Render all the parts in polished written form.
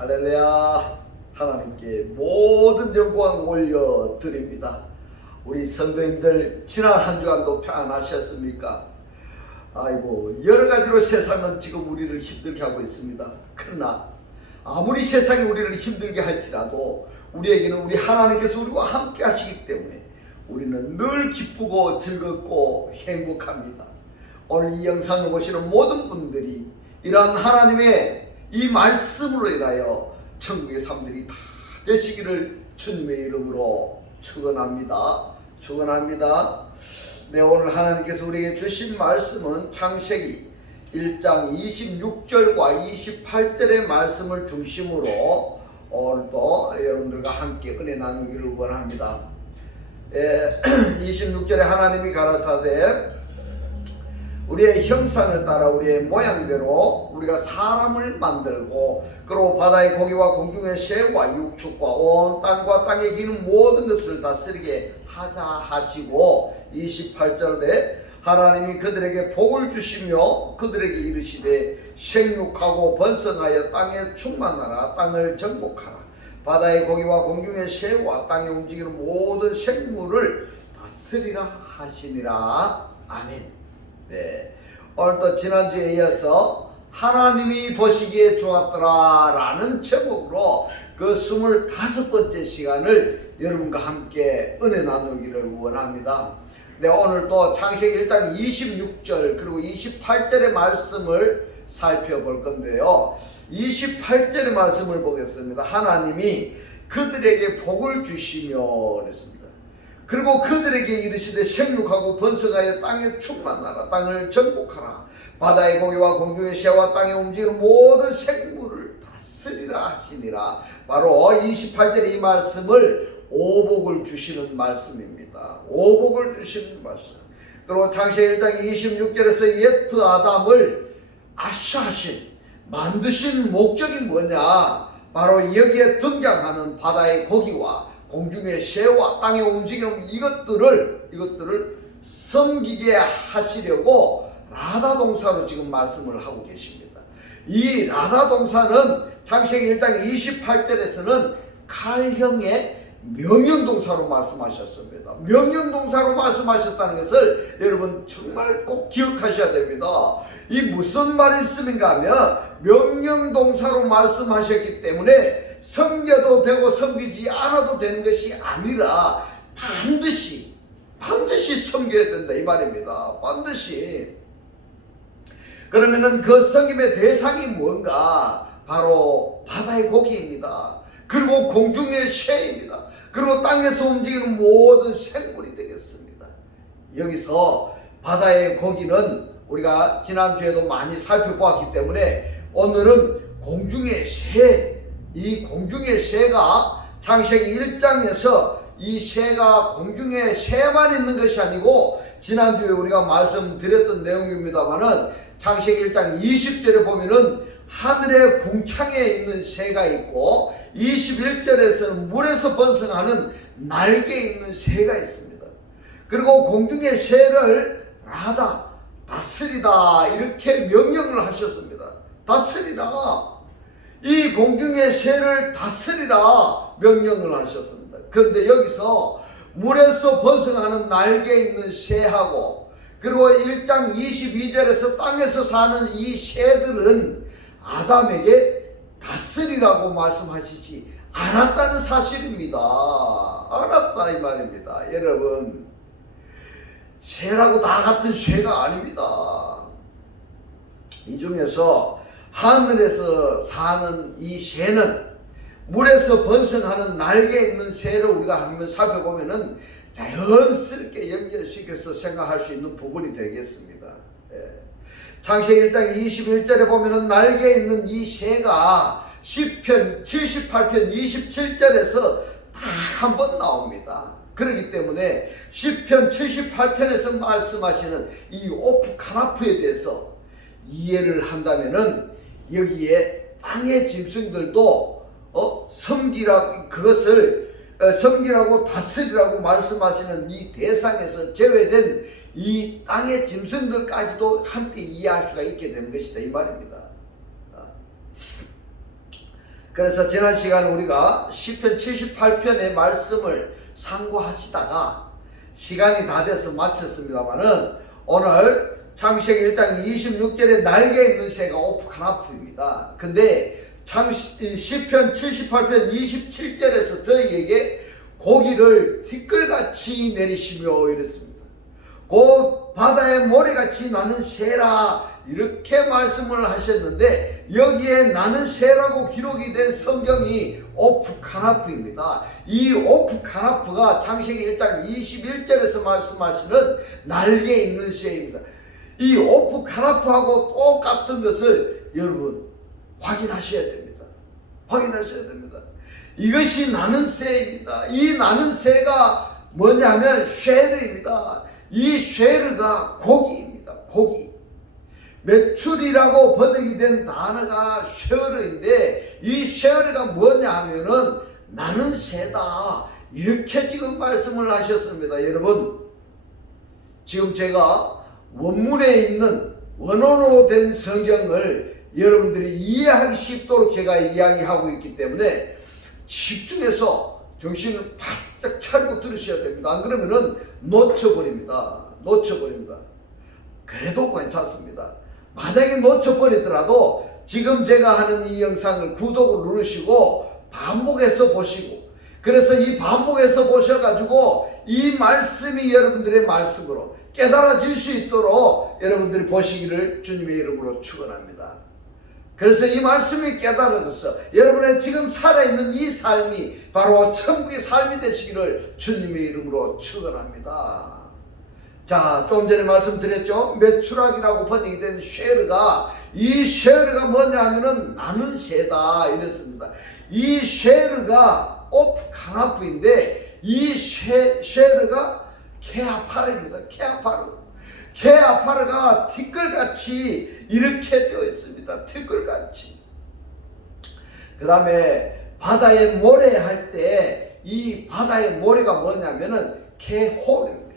할렐루야. 하나님께 모든 영광 올려드립니다. 우리 성도님들 지난 한 주간도 평안하셨습니까? 아이고, 여러 가지로 세상은 지금 우리를 힘들게 하고 있습니다. 그러나 아무리 세상이 우리를 힘들게 할지라도 우리에게는 우리 하나님께서 우리와 함께 하시기 때문에 우리는 늘 기쁘고 즐겁고 행복합니다. 오늘 이 영상을 보시는 모든 분들이 이러한 하나님의 이 말씀으로 인하여 천국의 삶들이 다 되시기를 주님의 이름으로 축원합니다. 축원합니다. 네, 오늘 하나님께서 우리에게 주신 말씀은 창세기 1장 26절과 28절의 말씀을 중심으로 오늘도 여러분들과 함께 은혜 나누기를 원합니다. 26절에 하나님이 가라사대 우리의 형상을 따라 우리의 모양대로 우리가 사람을 만들고 그리고 바다의 고기와 공중의 새와 육축과 온 땅과 땅에 기는 모든 것을 다스리게 하자 하시고 28절에 하나님이 그들에게 복을 주시며 그들에게 이르시되 생육하고 번성하여 땅에 충만하라. 땅을 정복하라. 바다의 고기와 공중의 새와 땅에 움직이는 모든 생물을 다스리라 하시니라. 아멘. 네, 오늘도 지난주에 이어서 하나님이 보시기에 좋았더라 라는 제목으로 그 25번째 시간을 여러분과 함께 은혜 나누기를 원합니다. 네, 오늘도 창세기 1장 26절 그리고 28절의 말씀을 살펴볼 건데요. 28절의 말씀을 보겠습니다. 하나님이 그들에게 복을 주시며 그랬습니다. 그리고 그들에게 이르시되 생육하고 번성하여 땅에 충만하라. 땅을 정복하라. 바다의 고기와 공중의 새와 땅에 움직이는 모든 생물을 다스리라 하시니라. 바로 28절의 이 말씀을 오복을 주시는 말씀입니다. 오복을 주시는 말씀. 그리고 창세기 1장 26절에서 옛 아담을 아시하신 만드신 목적이 뭐냐? 바로 여기에 등장하는 바다의 고기와 공중의 새와 땅에 움직이는 이것들을 섬기게 하시려고 라다 동사로 지금 말씀을 하고 계십니다. 이 라다 동사는 창세기 1장 28절에서는 칼형의 명령동사로 말씀하셨습니다. 명령동사로 말씀하셨다는 것을 여러분 정말 꼭 기억하셔야 됩니다. 이 무슨 말씀인가 하면 명령동사로 말씀하셨기 때문에 섬겨도 되고 섬기지 않아도 되는 것이 아니라 반드시 섬겨야 된다 이 말입니다. 반드시. 그러면은 그 섬김의 대상이 뭔가? 바로 바다의 고기입니다. 그리고 공중의 새입니다. 그리고 땅에서 움직이는 모든 생물이 되겠습니다. 여기서 바다의 고기는 우리가 지난주에도 많이 살펴보았기 때문에 오늘은 공중의 새, 이 공중의 새가 창세기 1장에서 이 새가 공중에 새만 있는 것이 아니고 지난주에 우리가 말씀드렸던 내용입니다만은 창세기 1장 20절에 보면은 하늘의 궁창에 있는 새가 있고 21절에서는 물에서 번성하는 날개 있는 새가 있습니다. 그리고 공중의 새를 라다, 다스리다 이렇게 명령을 하셨습니다. 다스리라. 이 공중의 새를 다스리라 명령을 하셨습니다. 그런데 여기서 물에서 번성하는 날개 있는 새하고 그리고 1장 22절에서 땅에서 사는 이 새들은 아담에게 다스리라고 말씀하시지 않았다는 사실입니다. 않았다 이 말입니다. 여러분, 새라고 나 같은 새가 아닙니다. 이 중에서 하늘에서 사는 이 새는 물에서 번성하는 날개 있는 새를 우리가 한번 살펴보면은 자연스럽게 연결시켜서 생각할 수 있는 부분이 되겠습니다. 창세기 1장 21절에 보면은 날개 있는 이 새가 시편 78편 27절에서 딱 한 번 나옵니다. 그렇기 때문에 시편 78편에서 말씀하시는 이 오프카나프에 대해서 이해를 한다면은 여기에 땅의 짐승들도 섬기라고 다스리라고 말씀하시는 이 대상에서 제외된 이 땅의 짐승들까지도 함께 이해할 수가 있게 되는 것이다 이 말입니다. 그래서 지난 시간에 우리가 시편 78편의 말씀을 상고하시다가 시간이 다 돼서 마쳤습니다만은 오늘 창세기 1장 26절에 날개 있는 새가 오프카나프입니다. 근데 시편 78편 27절에서 저희에게 고기를 티끌같이 내리시며 이랬습니다. 곧 바다의 모래같이 나는 새라 이렇게 말씀을 하셨는데 여기에 나는 새라고 기록이 된 성경이 오프카나프입니다. 이 오프카나프가 창세기 1장 21절에서 말씀하시는 날개 있는 새입니다. 이 오프카나프하고 똑같은 것을 여러분 확인하셔야 됩니다. 확인하셔야 됩니다. 이것이 나는 새입니다. 이 나는 새가 뭐냐면 쉐르입니다. 이 쉐르가 고기입니다. 고기. 메추리라고 번역이 된 단어가 쉐르인데 이 쉐르가 뭐냐 하면은 나는 새다 이렇게 지금 말씀을 하셨습니다. 여러분 지금 제가 원문에 있는 원어로 된 성경을 여러분들이 이해하기 쉽도록 제가 이야기하고 있기 때문에 집중해서 정신을 바짝 차리고 들으셔야 됩니다. 안 그러면은 놓쳐버립니다. 그래도 괜찮습니다. 만약에 놓쳐버리더라도 지금 제가 하는 이 영상을 구독을 누르시고 반복해서 보시고 그래서 이 반복해서 보셔가지고 이 말씀이 여러분들의 말씀으로 깨달아질 수 있도록 여러분들이 보시기를 주님의 이름으로 축원합니다. 그래서 이 말씀이 깨달아져서 여러분의 지금 살아있는 이 삶이 바로 천국의 삶이 되시기를 주님의 이름으로 축원합니다. 자, 조금 전에 말씀드렸죠. 메추락이라고 번역이 된 쉐르가 이 쉐르가 뭐냐 하면은 나는 새다 이랬습니다. 이 쉐르가 오프카나프인데 이 쉐르가 케아파르입니다. 케아파르가 티끌같이 이렇게 되어 있습니다. 티끌같이. 그 다음에 바다에 모래 할 때 이 바다의 모래가 뭐냐면은 케홀입니다.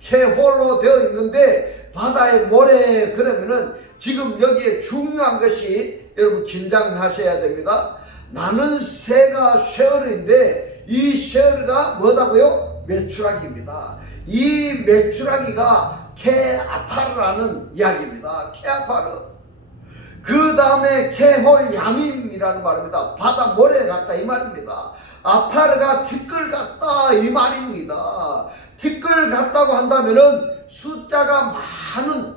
케홀로 되어 있는데 바다의 모래 그러면은 지금 여기에 중요한 것이 여러분 긴장하셔야 됩니다. 나는 새가 쉐르인데 이 쉐르가 뭐다고요? 메추라기입니다. 이 메추라기가 케아파르라는 이야기입니다. 케아파르. 그 다음에 케홀 야밈이라는 말입니다. 바다 모래 같다 이 말입니다. 아파르가 티끌 같다 이 말입니다. 티끌 같다고 한다면은 숫자가 많은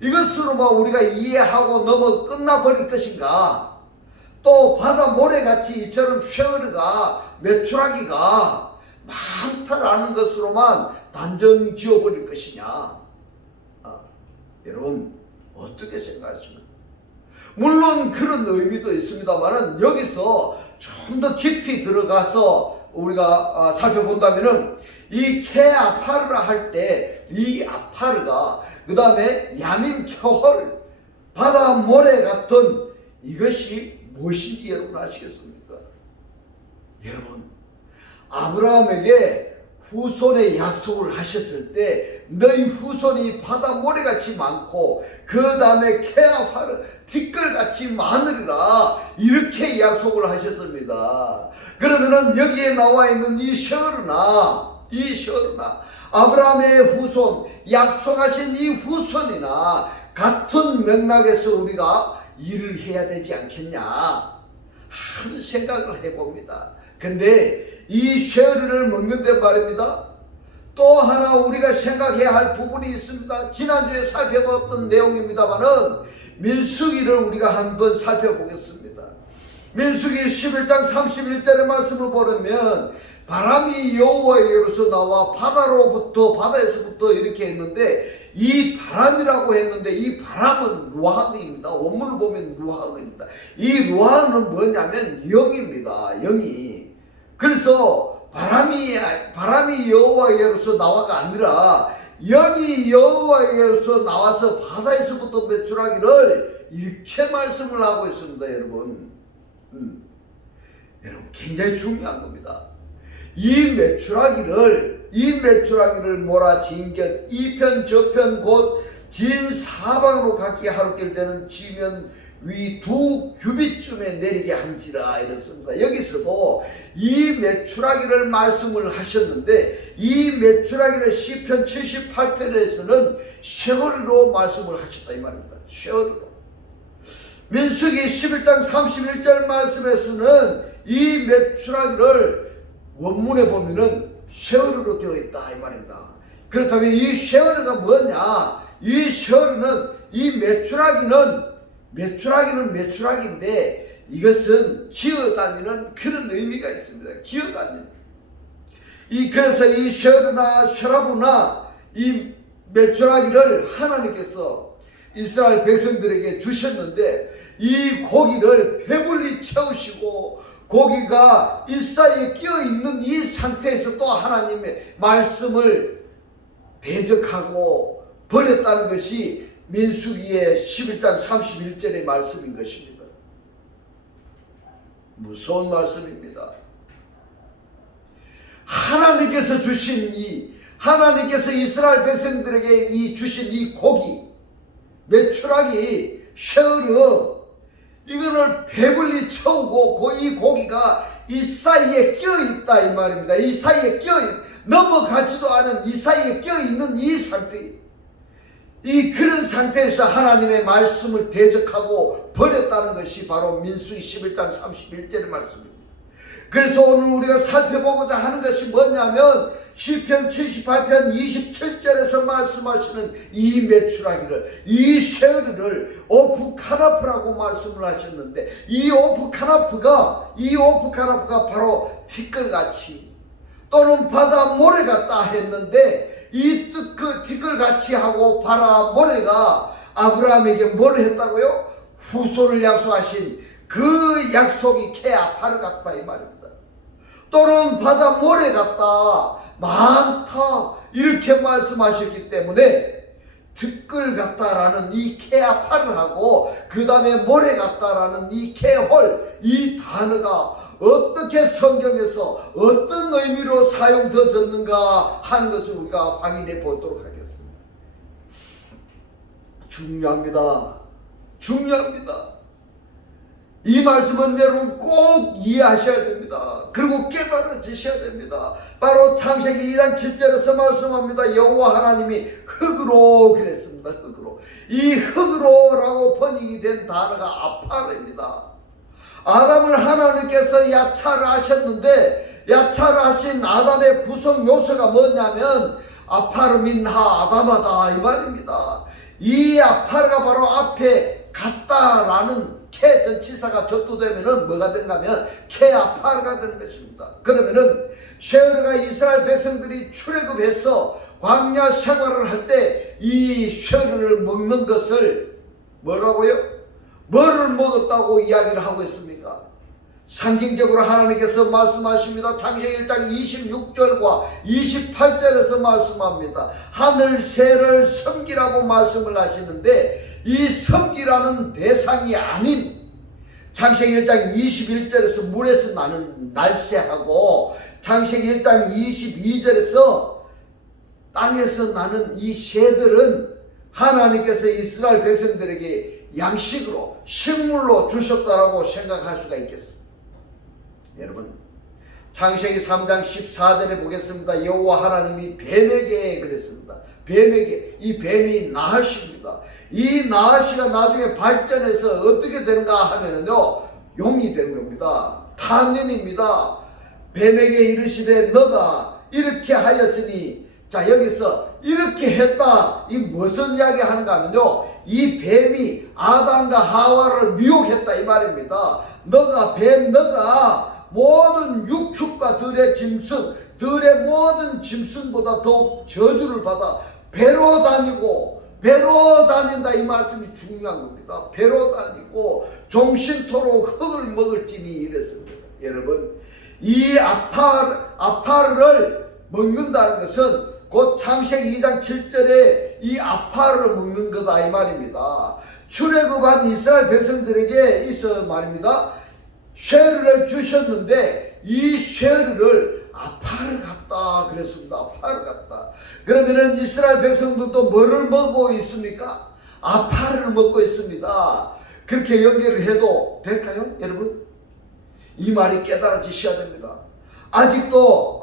이것으로만 우리가 이해하고 넘어 끝나버릴 것인가? 또 바다 모래같이 이처럼 쉐르가 메추라기가 많다라는 것으로만 단정 지어버릴 것이냐? 여러분 어떻게 생각하십니까? 물론 그런 의미도 있습니다만은 여기서 좀 더 깊이 들어가서 우리가 살펴본다면은 이 케아파르라 할 때 이 아파르가 그 다음에 야민 켜홀 바다 모래 같은 이것이 무엇인지 여러분 아시겠습니까? 여러분 아브라함에게 후손의 약속을 하셨을 때 너희 후손이 바다 모래같이 많고 그 다음에 케아파르 티끌같이 많으리라 이렇게 약속을 하셨습니다. 그러면은 여기에 나와 있는 이 셔르나 아브라함의 후손 약속하신 이 후손이나 같은 맥락에서 우리가 일을 해야 되지 않겠냐 하는 생각을 해봅니다. 근데 이 쉐르를 먹는데 말입니다. 또 하나 우리가 생각해야 할 부분이 있습니다. 지난주에 살펴봤던 내용입니다만은 민수기를 우리가 한번 살펴보겠습니다. 민수기 11장 31절의 말씀을 보려면 바람이 여호와에게로서 나와 바다에서부터 이렇게 했는데 이 바람이라고 했는데 이 바람은 루하드입니다. 원문을 보면 루하드입니다. 이 루하드는 뭐냐면 영입니다. 영이. 그래서 바람이 여호와에게로서 나와가 아니라 영이 여호와에게로서 나와서 바다에서부터 메추라기를 이렇게 말씀을 하고 있습니다. 여러분 여러분 굉장히 중요한 겁니다. 이 메추라기를 몰아진 것 이편 저편 곧 진 사방으로 각기 하루길 되는 지면 위 2규빗쯤에 내리게 한지라 이렇습니다. 여기서도 이 메추라기를 말씀을 하셨는데 이 메추라기를 시편 78편에서는 쉐어리로 말씀을 하셨다 이 말입니다. 쉐어리로. 민수기 11장 31절 말씀에서는 이 메추라기를 원문에 보면은 쉐어리로 되어 있다 이 말입니다. 그렇다면 이 쉐어리가 뭐냐? 이 쉐어리는 이 메추라기인데 이것은 기어다니는 그런 의미가 있습니다. 기어다니는. 그래서 이 쉐어리나 쉐라브나 이 메추라기를 하나님께서 이스라엘 백성들에게 주셨는데 이 고기를 배불리 채우시고 고기가 이 사이에 끼어있는 이 상태에서 또 하나님의 말씀을 대적하고 버렸다는 것이 민수기의 11장 31절의 말씀인 것입니다. 무서운 말씀입니다. 하나님께서 이스라엘 백성들에게 주신 이 고기, 메추라기, 쉐어르, 이거를 배불리 채우고 이 고기가 이 사이에 껴있다 이 말입니다. 이 사이에 넘어가지도 않은 이 사이에 껴있는 이 상태, 그런 상태에서 하나님의 말씀을 대적하고 버렸다는 것이 바로 민수기 11장 31절의 말씀입니다. 그래서 오늘 우리가 살펴보고자 하는 것이 뭐냐면 시편 78편 27절에서 말씀하시는 이 메추라기를, 이 쉐어리를 오프카나프라고 말씀을 하셨는데 이 오프카나프가 바로 티끌같이 또는 바다 모래 같다 했는데 이 티끌같이 하고 바다 모래가 아브라함에게 뭘 했다고요? 후손을 약속하신 그 약속이 케아파르 같다 이 말입니다. 또는 바다 모래 같다, 많다 이렇게 말씀하셨기 때문에 티끌 같다라는 이 케아파르하고 그 다음에 모래 같다라는 이 케홀, 이 단어가 어떻게 성경에서 어떤 의미로 사용되었는가 하는 것을 우리가 확인해 보도록 하겠습니다. 중요합니다. 이 말씀은 여러분 꼭 이해하셔야 됩니다. 그리고 깨달아지셔야 됩니다. 바로 창세기 2장 7절에서 말씀합니다. 여호와 하나님이 흙으로 그랬습니다. 이 흙으로라고 번역이 된 단어가 아파르입니다. 아담을 하나님께서 야차를 하셨는데 야차를 하신 아담의 구성 요소가 뭐냐면 아파르민하 아담하다 이 말입니다. 이 아파르가 바로 앞에 같다라는 케 전치사가 접두되면은 뭐가 된다면 케아파르가 되는 것입니다. 그러면은 쉐어르가 이스라엘 백성들이 출애굽해서 광야 생활을 할 때 이 쉐어르를 먹는 것을 뭐라고요? 뭐를 먹었다고 이야기를 하고 있습니까? 상징적으로 하나님께서 말씀하십니다. 창세기 1장 26절과 28절에서 말씀합니다. 하늘 새를 섬기라고 말씀을 하시는데 이 섬기라는 대상이 아닌 창세기 1장 21절에서 물에서 나는 날새하고 창세기 1장 22절에서 땅에서 나는 이 새들은 하나님께서 이스라엘 백성들에게 양식으로 식물로 주셨다라고 생각할 수가 있겠습니다. 여러분 창세기 3장 14절에 보겠습니다. 여호와 하나님이 뱀에게 그랬습니다. 뱀에게, 이 뱀이 나하시입니다. 이 나하시가 나중에 발전해서 어떻게 되는가 하면은요 용이 되는 겁니다. 탄닌입니다. 뱀에게 이르시되 너가 이렇게 하였으니, 자 여기서 이렇게 했다, 이 무슨 이야기 하는가 하면요 이 뱀이 아담과 하와를 미혹했다 이 말입니다. 너가 모든 육축과 들의 짐승, 들의 모든 짐승보다 더욱 저주를 받아 배로 다닌다 이 말씀이 중요한 겁니다. 배로 다니고 종신토록 흙을 먹을지니 이랬습니다. 여러분 이 아파르를 먹는다는 것은 곧 창세기 2장 7절에 이 아파르를 먹는 거다 이 말입니다. 출애굽한 이스라엘 백성들에게 있어 말입니다. 쉐르를 주셨는데 이 쉐르를 아파르 같다 그랬습니다. 아파르 같다. 그러면은 이스라엘 백성들도 뭐를 먹고 있습니까? 아파르를 먹고 있습니다. 그렇게 연결을 해도 될까요, 여러분? 이 말이 깨달아지셔야 됩니다. 아직도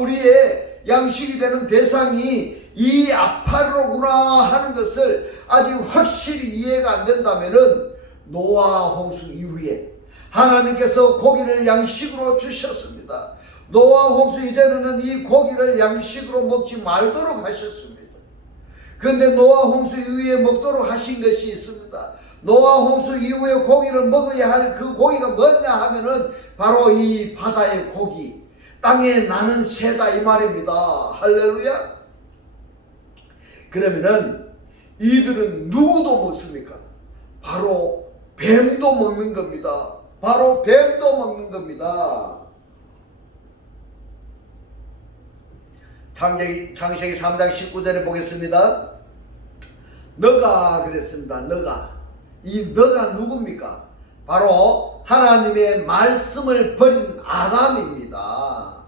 우리의 양식이 되는 대상이 이 아파르구나 하는 것을 아직 확실히 이해가 안 된다면은 노아 홍수 이후에 하나님께서 고기를 양식으로 주셨습니다. 노아 홍수 이전에는 이 고기를 양식으로 먹지 말도록 하셨습니다. 그런데 노아 홍수 이후에 먹도록 하신 것이 있습니다. 노아 홍수 이후에 고기를 먹어야 할 그 고기가 뭐냐 하면은 바로 이 바다의 고기, 땅에 나는 새다 이 말입니다. 할렐루야. 그러면은 이들은 누구도 먹습니까? 바로 뱀도 먹는 겁니다. 바로 뱀도 먹는 겁니다. 창세기 3장 19절에 보겠습니다. 너가 그랬습니다. 이 너가 누굽니까? 바로 하나님의 말씀을 버린 아담입니다.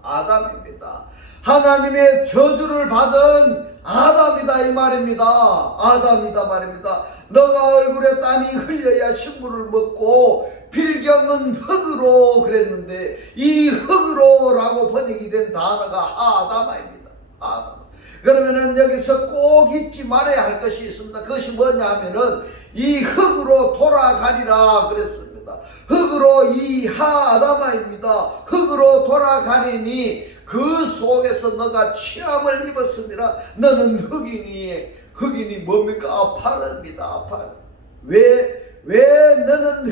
하나님의 저주를 받은 아담이다 이 말입니다. 아담이다 말입니다. 너가 얼굴에 땀이 흘려야 식물을 먹고 필경은 흙으로 그랬는데 이 흙으로라고 번역이 된 단어가 아담아입니다. 아담. 그러면은 여기서 꼭 잊지 말아야 할 것이 있습니다. 그것이 뭐냐 하면은 이 흙으로 돌아가리라 그랬습니다. 흙으로 이 아담아입니다. 흙으로 돌아가리니 그 속에서 너가 취함을 입었습니다. 너는 흑인이 뭡니까? 아파르입니다. 아파르. 왜 너는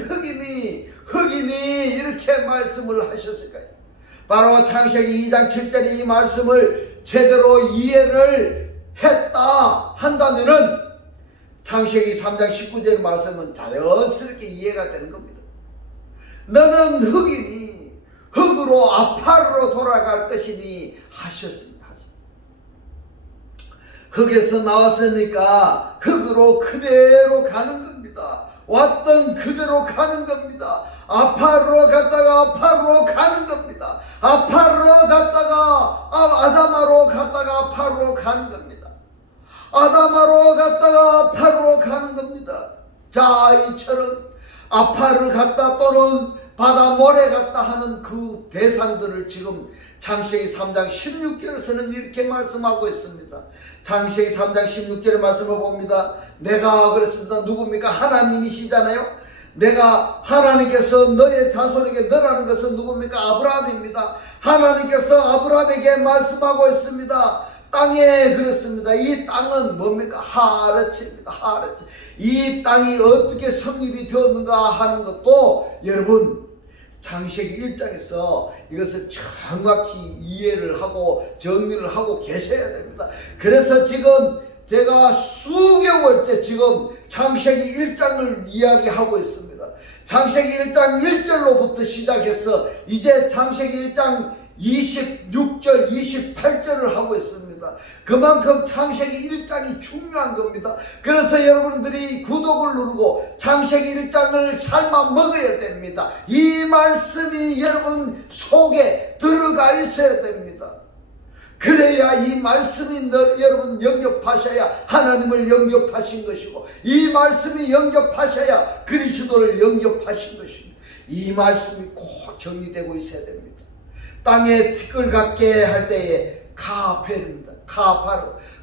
흑인이 이렇게 말씀을 하셨을까요? 바로 창세기 2장 7절이 이 말씀을 제대로 이해를 했다 한다면은 창세기 3장 19절 말씀은 자연스럽게 이해가 되는 겁니다. 너는 흑인이 흙으로 아파르로 돌아갈 것이니 하셨습니다. 흙에서 나왔으니까 흙으로 그대로 가는 겁니다. 왔던 그대로 가는 겁니다. 아파르로 갔다가 아파르로 가는 겁니다. 아파르로 갔다가 아담아로 갔다가 아파르로 가는 겁니다. 아담아로 갔다가 아파르로 가는 겁니다. 자, 이처럼 아파르 갔다 또는 바다 모래 갔다 하는 그 대상들을 지금 창세기 3장 16절에서는 이렇게 말씀하고 있습니다. 창세기 3장 16절의 말씀을 봅니다. 내가 그랬습니다. 누굽니까? 하나님이시잖아요. 내가 하나님께서 너의 자손에게 너라는 것은 누굽니까? 아브라함입니다. 하나님께서 아브라함에게 말씀하고 있습니다. 땅에 그랬습니다. 이 땅은 뭡니까? 하르츠입니다. 하르츠. 이 땅이 어떻게 성립이 되었는가 하는 것도 여러분 창세기 1장에서 이것을 정확히 이해를 하고 정리를 하고 계셔야 됩니다. 그래서 지금 제가 수개월째 지금 창세기 1장을 이야기하고 있습니다. 창세기 1장 1절로부터 시작해서 이제 창세기 1장 26절 28절을 하고 있습니다. 그만큼 창세기 1장이 중요한 겁니다. 그래서 여러분들이 구독을 누르고 창세기 1장을 삶아 먹어야 됩니다. 이 말씀이 여러분 속에 들어가 있어야 됩니다. 그래야 이 말씀이 여러분 영접하셔야 하나님을 영접하신 것이고 이 말씀이 영접하셔야 그리스도를 영접하신 것입니다. 이 말씀이 꼭 정리되고 있어야 됩니다. 땅에 티끌 같게 할 때에 카페르입니다.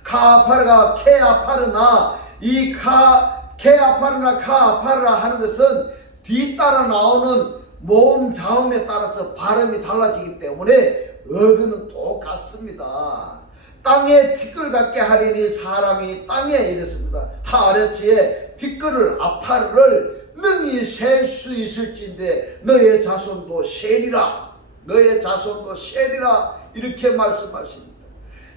카파르가 케아파르나 이 케아파르나 카파르라 하는 것은 뒤따라 나오는 모음 자음에 따라서 발음이 달라지기 때문에 어근은 똑같습니다. 땅에 티끌 같게 하리니 사람이 땅에 이랬습니다. 하르츠에 티끌을 아파르를 능히 셀 수 있을진데 너의 자손도 셀이라. 너의 자손도 셀이라 이렇게 말씀하십니다.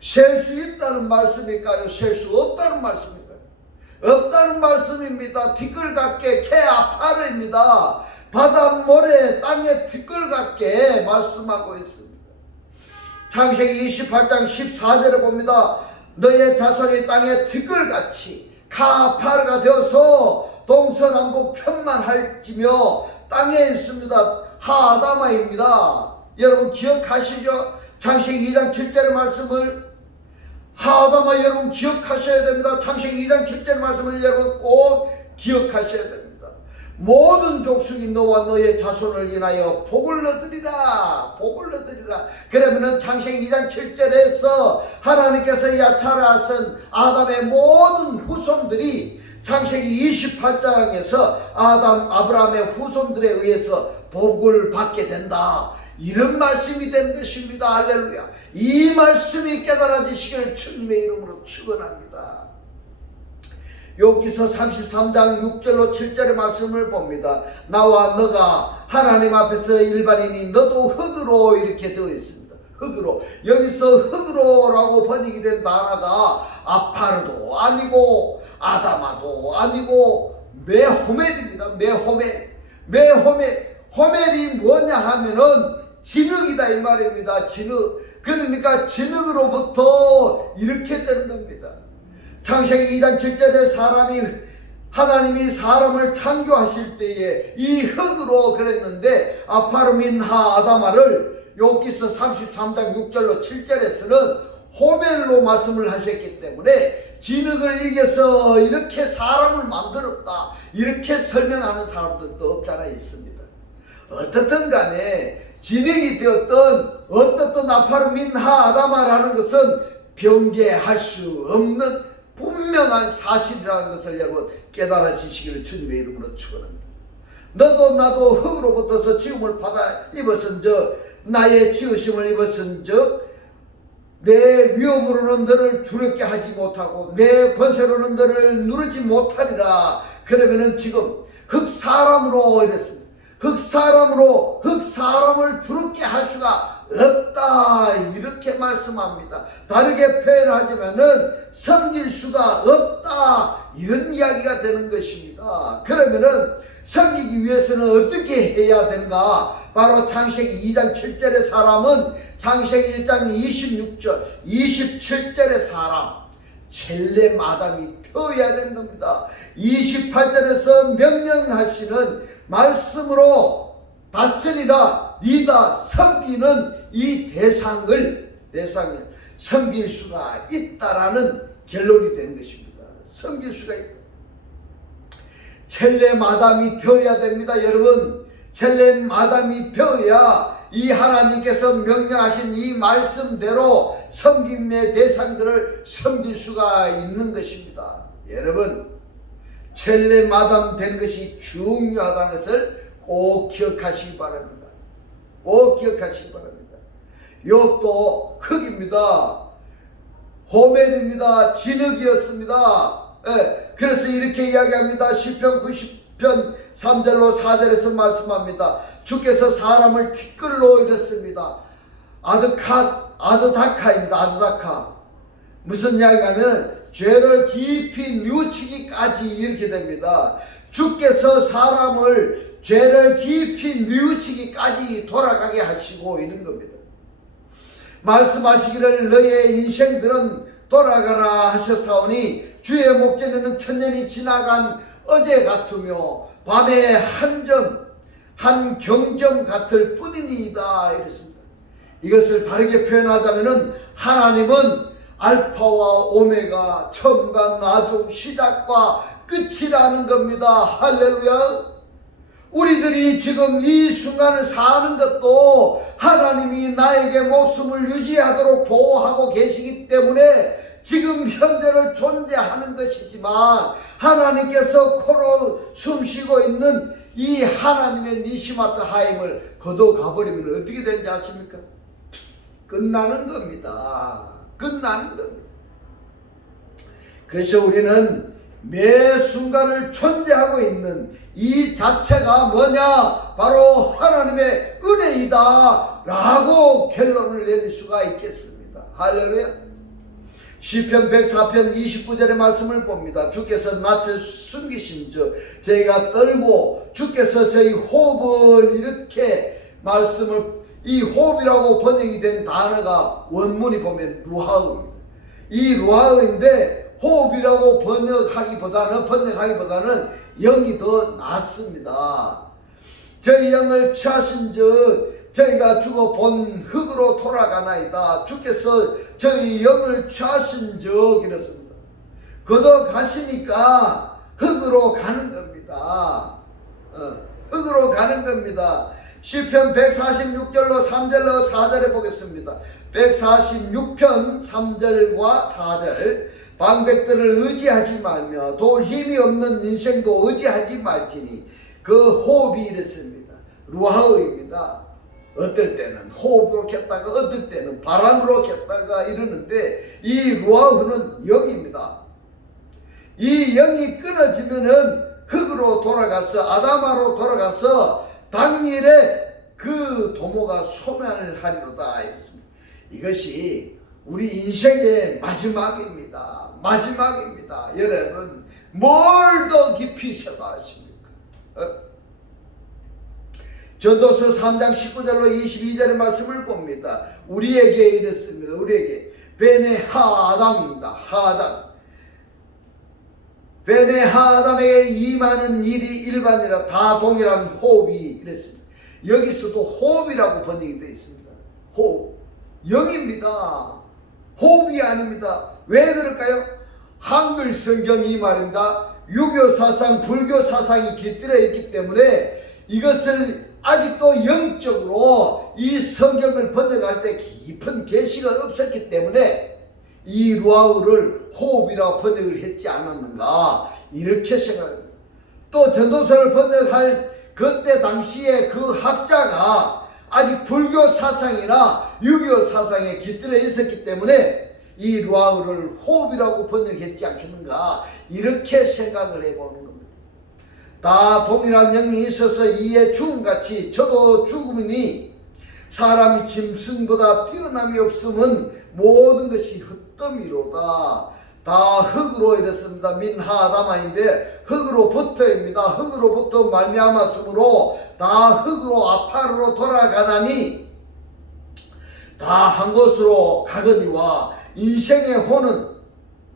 셀 수 있다는 말씀일까요? 셀 수 없다는 말씀일까요? 없다는 말씀입니다. 티끌 같게 케아파르입니다. 바다 모래 땅에 티끌 같게 말씀하고 있습니다. 창세기 28장 14절에 봅니다. 너의 자손이 땅에 티끌같이 카파르가 되어서 동서남북 편만할지며 땅에 있습니다. 하아다마입니다. 여러분 기억하시죠? 창세기 2장 7절의 말씀을 하아다마 여러분 기억하셔야 됩니다. 창세기 2장 7절 말씀을 여러분 꼭 기억하셔야 됩니다. 모든 족속이 너와 너의 자손을 인하여 복을 얻으리라. 복을 얻으리라. 그러면은 창세기 2장 7절에서 하나님께서 야차라하신 아담의 모든 후손들이 창세기 28장에서 아브라함의 후손들에 의해서 복을 받게 된다. 이런 말씀이 된 것입니다. 할렐루야. 이 말씀이 깨달아지시기를 주님의 이름으로 축원합니다. 욥기서 33장 6절로 7절의 말씀을 봅니다. 나와 너가 하나님 앞에서 일반인이 너도 흙으로 이렇게 되어 있습니다. 흙으로. 여기서 흙으로라고 번역이 된 단어가 아파르도 아니고 아다마도 아니고 메호멜입니다. 호멜이 뭐냐 하면은 진흙이다 이 말입니다. 진흙. 그러니까 진흙으로부터 이렇게 되는 겁니다. 창세기 2장 7절에 하나님이 사람을 창조하실 때에 이 흙으로 그랬는데 아파르민하 아다마를 욥기서 33장 6절로 7절에서는 호멜로 말씀을 하셨기 때문에 진흙을 이겨서 이렇게 사람을 만들었다 이렇게 설명하는 사람들도 없잖아 있습니다. 어떻든 간에 진흙이 되었던 어떻든 아파르민하 아다마라는 것은 변개할 수 없는 분명한 사실이라는 것을 여러분 깨달아지시기를 주님의 이름으로 축원합니다. 너도 나도 흙으로부터서 지음을 받아 입었은즉 나의 지으심을 입었은즉 내 위엄으로는 너를 두렵게 하지 못하고 내 권세로는 너를 누르지 못하리라. 그러면은 지금 흙사람으로 이랬습니다. 흙사람을 두렵게 할 수가 없다 이렇게 말씀합니다. 다르게 표현하자면은 섬길 수가 없다 이런 이야기가 되는 것입니다. 그러면은 섬기기 위해서는 어떻게 해야 되는가? 바로 창세기 2장 7절의 사람은 창세기 1장 26절 27절의 사람 첼렘 아담이 되어야 되는 겁니다. 28절에서 명령하시는 말씀으로 다스리라 리다 섬기는 이 대상을 섬길 수가 있다라는 결론이 되는 것입니다. 섬길 수가 있다. 첼렘 아담이 되어야 됩니다. 여러분 첼렘 아담이 되어야 이 하나님께서 명령하신 이 말씀대로 섬김의 대상들을 섬길 수가 있는 것입니다. 여러분 첼렘 아담 된 것이 중요하다는 것을 꼭 기억하시기 바랍니다. 꼭 기억하시기 바랍니다. 욥도 흙입니다. 호멜입니다. 진흙이었습니다. 그래서 이렇게 이야기합니다. 시편 90편 3절로 4절에서 말씀합니다. 주께서 사람을 티끌로 이뤘습니다. 아드다카입니다. 아드다카. 무슨 이야기냐면 죄를 깊이 뉘우치기까지 이렇게 됩니다. 주께서 사람을 죄를 깊이 뉘우치기까지 돌아가게 하시고 이런 겁니다. 말씀하시기를 너의 인생들은 돌아가라 하셨사오니 주의 목전에는 천년이 지나간 어제 같으며 밤의 한 경점 같을 뿐이니이다 이랬습니다. 이것을 다르게 표현하자면은 하나님은 알파와 오메가 처음과 나중 시작과 끝이라는 겁니다. 할렐루야. 우리들이 지금 이 순간을 사는 것도 하나님이 나에게 목숨을 유지하도록 보호하고 계시기 때문에 지금 현재를 존재하는 것이지만 하나님께서 코로 숨쉬고 있는 이 하나님의 니시마트 하임을 걷어가버리면 어떻게 되는지 아십니까? 끝나는 겁니다. 끝나는 겁니다. 그래서 우리는 매 순간을 존재하고 있는 이 자체가 뭐냐? 바로 하나님의 은혜이다 라고 결론을 내릴 수가 있겠습니다. 할렐루야. 시편 104편 29절의 말씀을 봅니다. 주께서 낯을 숨기심즉 저희가 떨고 주께서 저희 호흡을 이렇게 이 호흡이라고 번역이 된 단어가 원문이 보면 루하우입니다. 이 루하우인데 호흡이라고 번역하기보다는 영이 더 낫습니다. 저희 영을 취하신즉 저희가 죽어 본 흙으로 돌아가나이다. 주께서 저희 영을 취하신즉 이렇습니다. 걷어 가시니까 흙으로 가는 겁니다. 흙으로 가는 겁니다. 시편 146절로 3절로 4절에 보겠습니다. 146편 3절과 4절. 방백들을 의지하지 말며 도울 힘이 없는 인생도 의지하지 말지니 그 호흡이 이랬습니다. 루아흐입니다. 어떨 때는 호흡으로 켰다가 어떨 때는 바람으로 켰다가 이러는데 이 루아흐는 영입니다. 이 영이 끊어지면은 흙으로 돌아가서 아담아로 돌아가서 당일에 그 도모가 소멸하리로다 이랬습니다. 이것이 우리 인생의 마지막입니다. 마지막입니다. 여러분 뭘 더 깊이 생각하십니까? 전도서 3장 19절로 22절의 말씀을 봅니다. 우리에게 이랬습니다. 우리에게 베네 하아담입니다. 하아담. 베네 하아담에게 임하는 일이 일반이라 다 동일한 호흡이 이랬습니다. 여기서도 호흡이라고 번역이 되어 있습니다. 호흡. 영입니다. 호흡이 아닙니다. 왜 그럴까요? 한글 성경이 이 말입니다. 유교 사상, 불교 사상이 깃들어 있기 때문에 이것을 아직도 영적으로 이 성경을 번역할 때 깊은 계시가 없었기 때문에 이 루아흐를 호흡이라고 번역을 했지 않았는가 이렇게 생각합니다. 또 전도서를 번역할 그때 당시에 그 학자가 아직 불교 사상이나 유교 사상에 깃들어 있었기 때문에 이 루아흐를 호흡이라고 번역했지 않겠는가 이렇게 생각을 해보는 겁니다. 다 동일한 영이 있어서 이에 죽음같이 저도 죽음이니 사람이 짐승보다 뛰어남이 없음은 모든 것이 헛더미로다. 다 흙으로 이랬습니다. 민하아담아인데 흙으로부터입니다. 흙으로부터 말미암았으므로 다 흙으로 아파르로 돌아가다니 다 한 곳으로 가거니와 인생의 혼은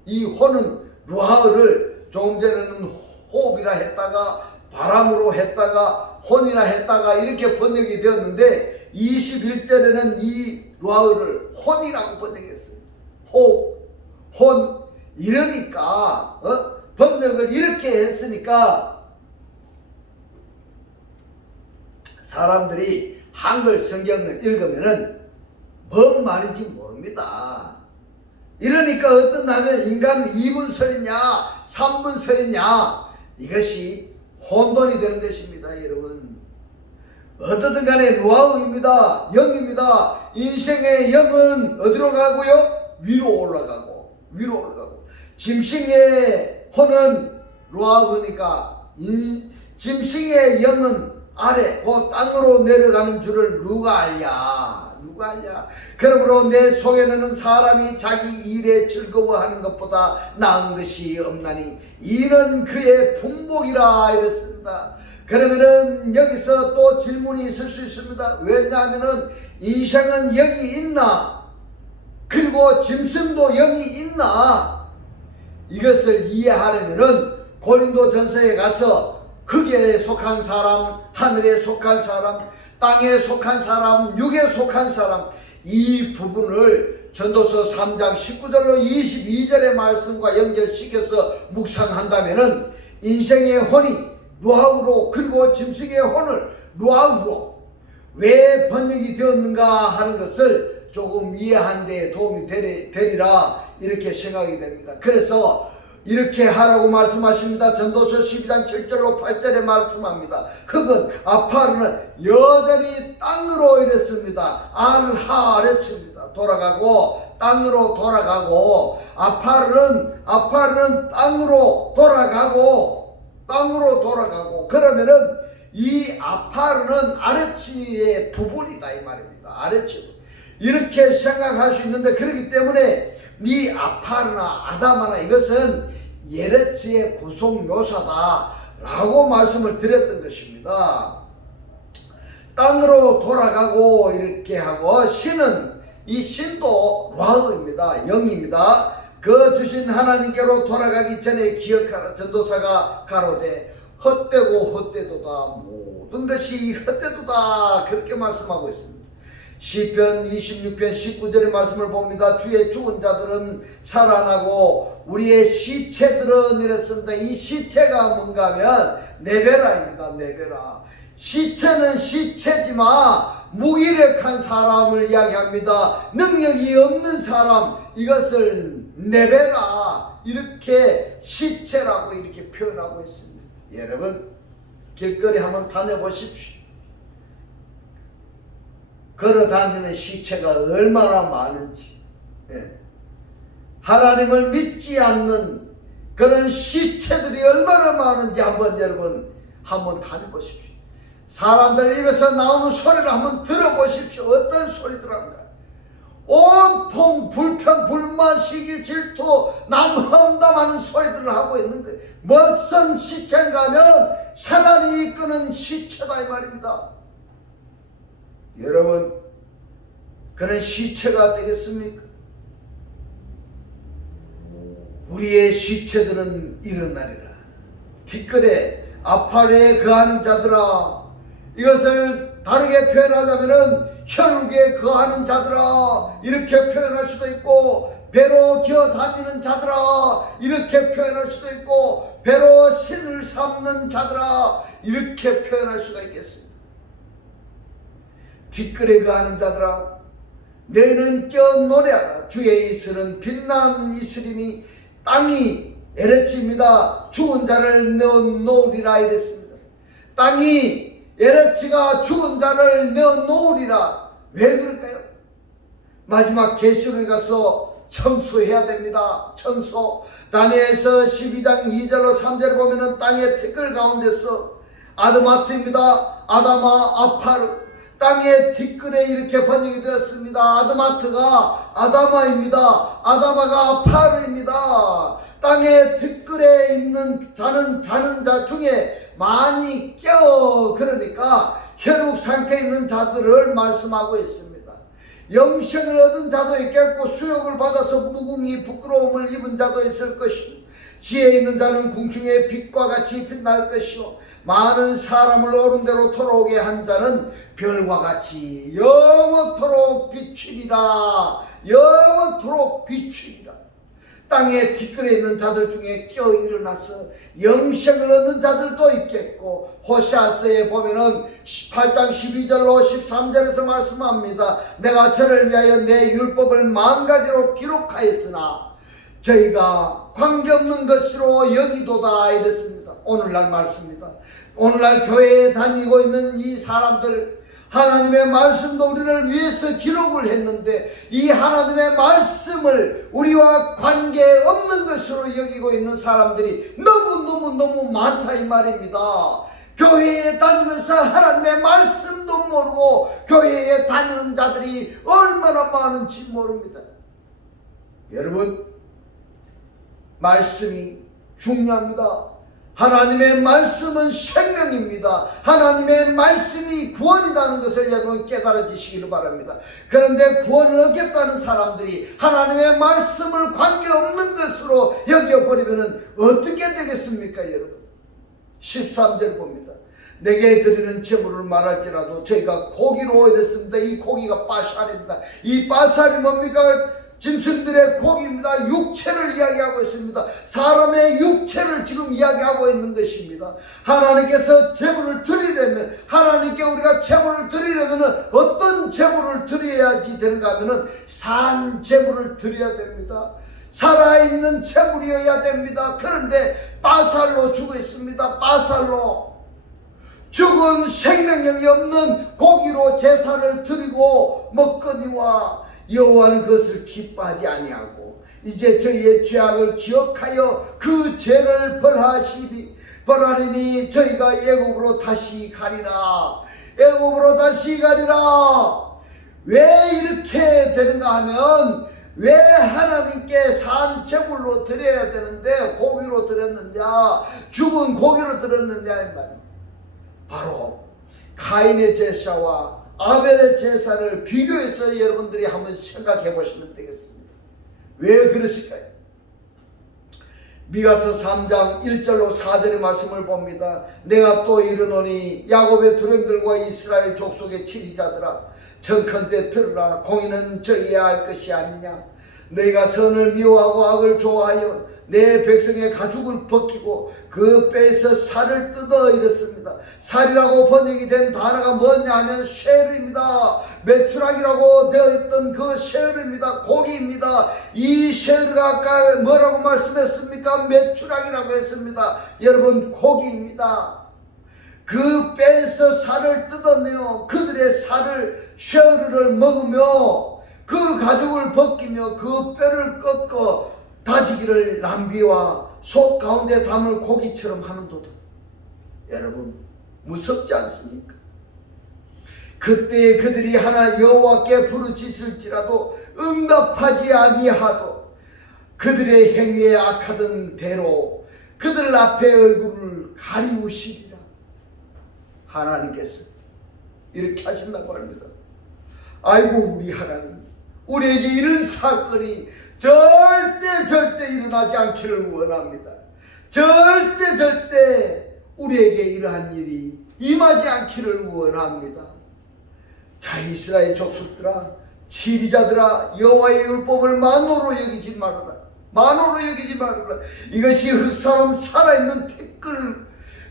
이 혼은 루아흐를 조금 전에는 호흡이라 했다가 바람으로 했다가 혼이라 했다가 이렇게 번역이 되었는데 21절에는 이 루아흐를 혼이라고 번역했어요. 호흡, 혼 이러니까 번역을 이렇게 했으니까 사람들이 한글 성경을 읽으면은 뭔 말인지 모릅니다. 이러니까 어떠냐면 인간은 2분 설이냐 3분 설이냐 이것이 혼돈이 되는 것입니다. 여러분 어떻든 간에 루아흐입니다. 영입니다. 인생의 영은 어디로 가고요? 위로 올라가고 짐승의 혼은 루아흐니까 짐승의 영은 아래 그 땅으로 내려가는 줄을 누가 알랴. 그러므로 내 속에는 사람이 자기 일에 즐거워하는 것보다 나은 것이 없나니 이는 그의 풍복이라 이랬습니다. 그러면은 여기서 또 질문이 있을 수 있습니다. 왜냐하면은 인생은 영이 있나? 그리고 짐승도 영이 있나? 이것을 이해하려면은 고린도전서에 가서 흙에 속한 사람, 하늘에 속한 사람, 땅에 속한 사람, 육에 속한 사람 이 부분을 전도서 3장 19절로 22절의 말씀과 연결시켜서 묵상한다면은 인생의 혼이 루아흐로 그리고 짐승의 혼을 루아흐로 왜 번역이 되었는가 하는 것을 조금 이해하는 데 도움이 되리라 이렇게 생각이 됩니다. 그래서 이렇게 하라고 말씀하십니다. 전도서 12장 7절로 8절에 말씀합니다. 흙은 아파르는 여전히 땅으로 이랬습니다. 알하레츠입니다. 돌아가고 땅으로 돌아가고 아파르는 땅으로 돌아가고 그러면은 이 아파르는 아레치의 부분이다 이 말입니다. 아레치 이렇게 생각할 수 있는데 그렇기 때문에 이 아파르나 아담아나 이것은 예레츠의 구속묘사다 라고 말씀을 드렸던 것입니다. 땅으로 돌아가고 이렇게 하고 신은 이 신도 루아흐입니다. 영입니다. 그 주신 하나님께로 돌아가기 전에 기억하라. 전도사가 가로되 헛되고 헛되도다 모든 것이 헛되도다 그렇게 말씀하고 있습니다. 시편 26편 19절의 말씀을 봅니다. 주의 죽은 자들은 살아나고 우리의 시체들은 이랬습니다. 이 시체가 뭔가 하면 네베라입니다. 네베라. 시체는 시체지만 무기력한 사람을 이야기합니다. 능력이 없는 사람, 이것을 네베라, 이렇게 시체라고 이렇게 표현하고 있습니다. 여러분, 길거리 한번 다녀보십시오. 걸어다니는 시체가 얼마나 많은지, 하나님을 믿지 않는 그런 시체들이 얼마나 많은지 여러분 한번 다녀보십시오. 사람들 입에서 나오는 소리를 한번 들어보십시오. 어떤 소리들 합니까? 온통 불평, 불만, 시기, 질투, 남험담하는 소리들을 하고 있는 거예요. 무슨 시체인가 하면 사단이 이끄는 시체다 이 말입니다. 여러분, 그런 시체가 되겠습니까? 우리의 시체들은 일어나리라. 뒷글에 아파레에 거하는 자들아, 이것을 다르게 표현하자면은 혈육에 거하는 자들아, 이렇게 표현할 수도 있고, 배로 기어 다니는 자들아, 이렇게 표현할 수도 있고, 배로 신을 삼는 자들아, 이렇게 표현할 수가 있겠습니다. 뒷글에 거하는 자들아, 너희는 껴 노래하라. 주의 이슬은 빛난 이슬이니 땅이 에레치입니다. 죽은 자를 내어놓으리라 이랬습니다. 땅이 에레치가 죽은 자를 내어놓으리라. 왜 그럴까요? 마지막 계시록에 가서 청소해야 됩니다. 청소. 다니엘서 12장 2절로 3절을 보면은 땅의 티끌 가운데서 아드마트입니다. 아다마 아파르. 땅의 티끌에 이렇게 번역이 되었습니다. 아드마트가 아다마입니다. 아다마가 아파르입니다. 땅의 티끌에 있는 자는 자 중에 많이 껴, 그러니까 혈육 상태에 있는 자들을 말씀하고 있습니다. 영생을 얻은 자도 있겠고, 수욕을 받아서 무궁히 부끄러움을 입은 자도 있을 것이고, 지혜 있는 자는 궁중의 빛과 같이 빛날 것이요, 많은 사람을 오른대로 돌아오게 한 자는 별과 같이 영원토록 비추리라. 영원토록 비추리라. 땅에 뒷글에 있는 자들 중에 껴 일어나서 영생을 얻는 자들도 있겠고, 호시아서에 보면은 18장 12절로 13절에서 말씀합니다. 내가 저를 위하여 내 율법을 10,000가지로 기록하였으나 저희가 관계없는 것으로 여기도다 이랬습니다. 오늘날 말씀입니다. 오늘날 교회에 다니고 있는 이 사람들, 하나님의 말씀도 우리를 위해서 기록을 했는데 이 하나님의 말씀을 우리와 관계없는 것으로 여기고 있는 사람들이 너무 많다 이 말입니다. 교회에 다니면서 하나님의 말씀도 모르고 교회에 다니는 자들이 얼마나 많은지 모릅니다. 여러분, 말씀이 중요합니다. 하나님의 말씀은 생명입니다. 하나님의 말씀이 구원이라는 것을 여러분 깨달아지시기를 바랍니다. 그런데 구원을 얻겠다는 사람들이 하나님의 말씀을 관계없는 것으로 여겨버리면 어떻게 되겠습니까 여러분? 13절 봅니다. 내게 드리는 제물을 말할지라도 저희가 고기로 이랬습니다. 이 고기가 빠살입니다. 이 빠살이 뭡니까? 짐승들의 고기입니다. 육체를 이야기하고 있습니다. 사람의 육체를 지금 이야기하고 있는 것입니다. 하나님께서 제물을 드리려면, 하나님께 우리가 제물을 드리려면 어떤 제물을 드려야지 되는가 하면 산 제물을 드려야 됩니다. 살아있는 제물이어야 됩니다. 그런데 빠살로 죽어 있습니다. 빠살로 죽은 생명력이 없는 고기로 제사를 드리고 먹거니와 여호와는 그것을 기뻐하지 아니하고 이제 저희의 죄악을 기억하여 그 죄를 벌하리니 저희가 애굽으로 다시 가리라. 애굽으로 다시 가리라. 왜 이렇게 되는가 하면, 왜 하나님께 산 제물로 드려야 되는데 고기로 드렸느냐, 죽은 고기로 드렸느냐 이 말입니다. 바로 가인의 제사와 아벨의 제사를 비교해서 여러분들이 한번 생각해 보시면 되겠습니다. 왜 그러실까요? 미가서 3장 1절로 4절의 말씀을 봅니다. 내가 또 이르노니 야곱의 두령들과 이스라엘 족속의 치리자들아, 정컨대 들으라. 공의는 저희야 할 것이 아니냐. 너희가 선을 미워하고 악을 좋아하여 내 백성의 가죽을 벗기고 그 뼈에서 살을 뜯어 이랬습니다. 살이라고 번역이 된 단어가 뭐냐 하면 쉐르입니다. 메추락이라고 되어 있던 그 쉐르입니다. 고기입니다. 이 쉐르가 아까 뭐라고 말씀했습니까? 메추락이라고 했습니다. 여러분, 고기입니다. 그 뼈에서 살을 뜯어내어 그들의 살을 쉐르를 먹으며 그 가죽을 벗기며 그 뼈를 꺾어 다지기를 남비와 속 가운데 담을 고기처럼 하는도다. 여러분, 무섭지 않습니까? 그때 그들이 하나 여호와께 부르짖을지라도 응답하지 아니하도 그들의 행위에 악하던 대로 그들 앞에 얼굴을 가리우시리라. 하나님께서 이렇게 하신다고 합니다. 아이고, 우리 하나님, 우리에게 이런 사건이 절대 일어나지 않기를 원합니다. 절대 우리에게 이러한 일이 임하지 않기를 원합니다. 자, 이스라엘 족속들아, 지리자들아, 여호와의 율법을 만호로 여기지 말아라. 만호로 여기지 말아라. 이것이 흑사람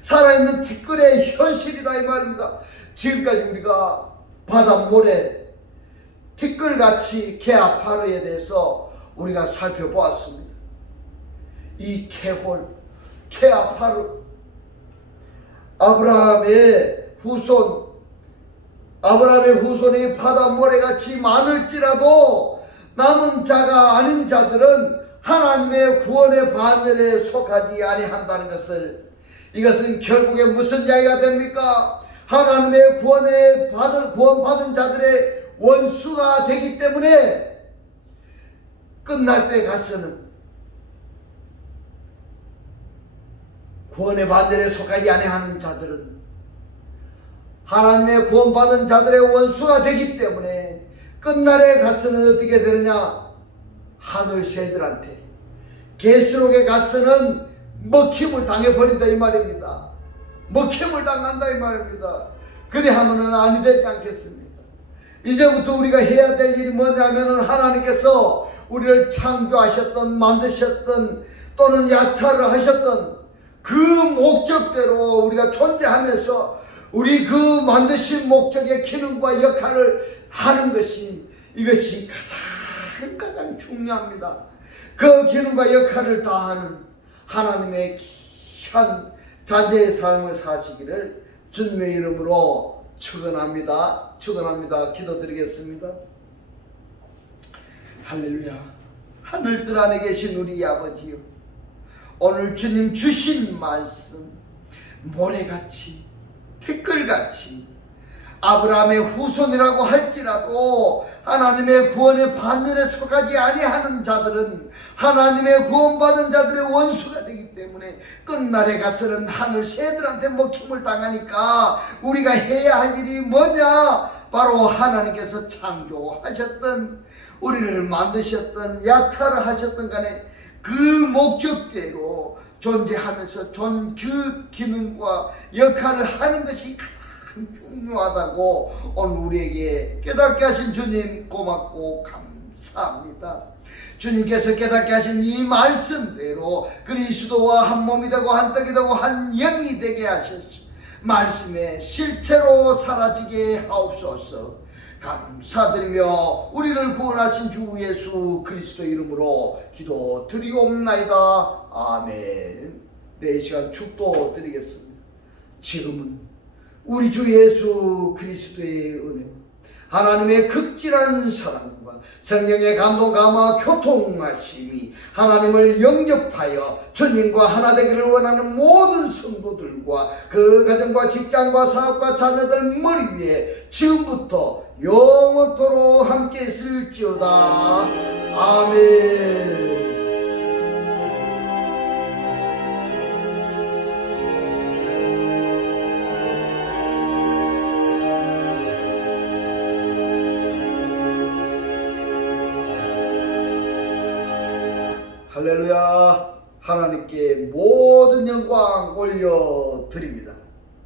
살아있는 티끌의 현실이다 이 말입니다. 지금까지 우리가 바다 모래 티끌같이 케아파르에 대해서 우리가 살펴보았습니다. 이 케홀, 케아파르, 아브라함의 후손이 바다 모래같이 많을지라도 남은 자가 아닌 자들은 하나님의 구원의 반열에 속하지 아니한다는 것을, 이것은 결국에 무슨 이야기가 됩니까? 하나님의 구원받은 자들의 원수가 되기 때문에 끝날 때 가서는 구원의 반열에 속하지 아니하는 자들은 하나님의 구원받은 자들의 원수가 되기 때문에 끝날에 가서는 어떻게 되느냐? 하늘 새들한테 계수록에 가서는 먹힘을 당해버린다 이 말입니다. 먹힘을 당한다 이 말입니다. 그래 하면은 아니 되지 않겠습니까? 이제부터 우리가 해야 될 일이 뭐냐면은 하나님께서 우리를 창조하셨던, 만드셨던, 또는 야차를 하셨던 그 목적대로 우리가 존재하면서 우리 그 만드신 목적의 기능과 역할을 하는 것이, 이것이 가장 중요합니다. 그 기능과 역할을 다하는 하나님의 귀한 자녀의 삶을 사시기를 주님의 이름으로 축원합니다. 기도드리겠습니다. 할렐루야. 하늘들 안에 계신 우리 아버지요, 오늘 주님 주신 말씀 모래같이 티끌같이 아브라함의 후손이라고 할지라도 하나님의 구원의 반열에 속하지 아니하는 자들은 하나님의 구원받은 자들의 원수가 되기 때문에 끝날에 가서는 하늘 새들한테 먹힘을 당하니까 우리가 해야 할 일이 뭐냐? 바로 하나님께서 창조하셨던, 우리를 만드셨던, 야차를 하셨던 간에 그 목적대로 존재하면서 그 기능과 역할을 하는 것이 가장 중요하다고 오늘 우리에게 깨닫게 하신 주님 고맙고 감사합니다. 주님께서 깨닫게 하신 이 말씀대로 그리스도와 한 몸이 되고 한 떡이 되고 한 영이 되게 하셨소. 말씀에 실체로 사라지게 하옵소서. 감사드리며 우리를 구원하신 주 예수 그리스도 이름으로 기도드리옵나이다. 아멘. 네, 이 시간 축도 드리겠습니다. 지금은 우리 주 예수 그리스도의 은혜와 하나님의 극진한 사랑과 성령의 감동 감화 교통하심이 하나님을 영접하여 주님과 하나 되기를 원하는 모든 성도들과 그 가정과 직장과 사업과 자녀들 머리 위에 지금부터 영원토록 함께 있을지어다. 아멘. 할렐루야. 하나님께 모든 영광 올려드립니다.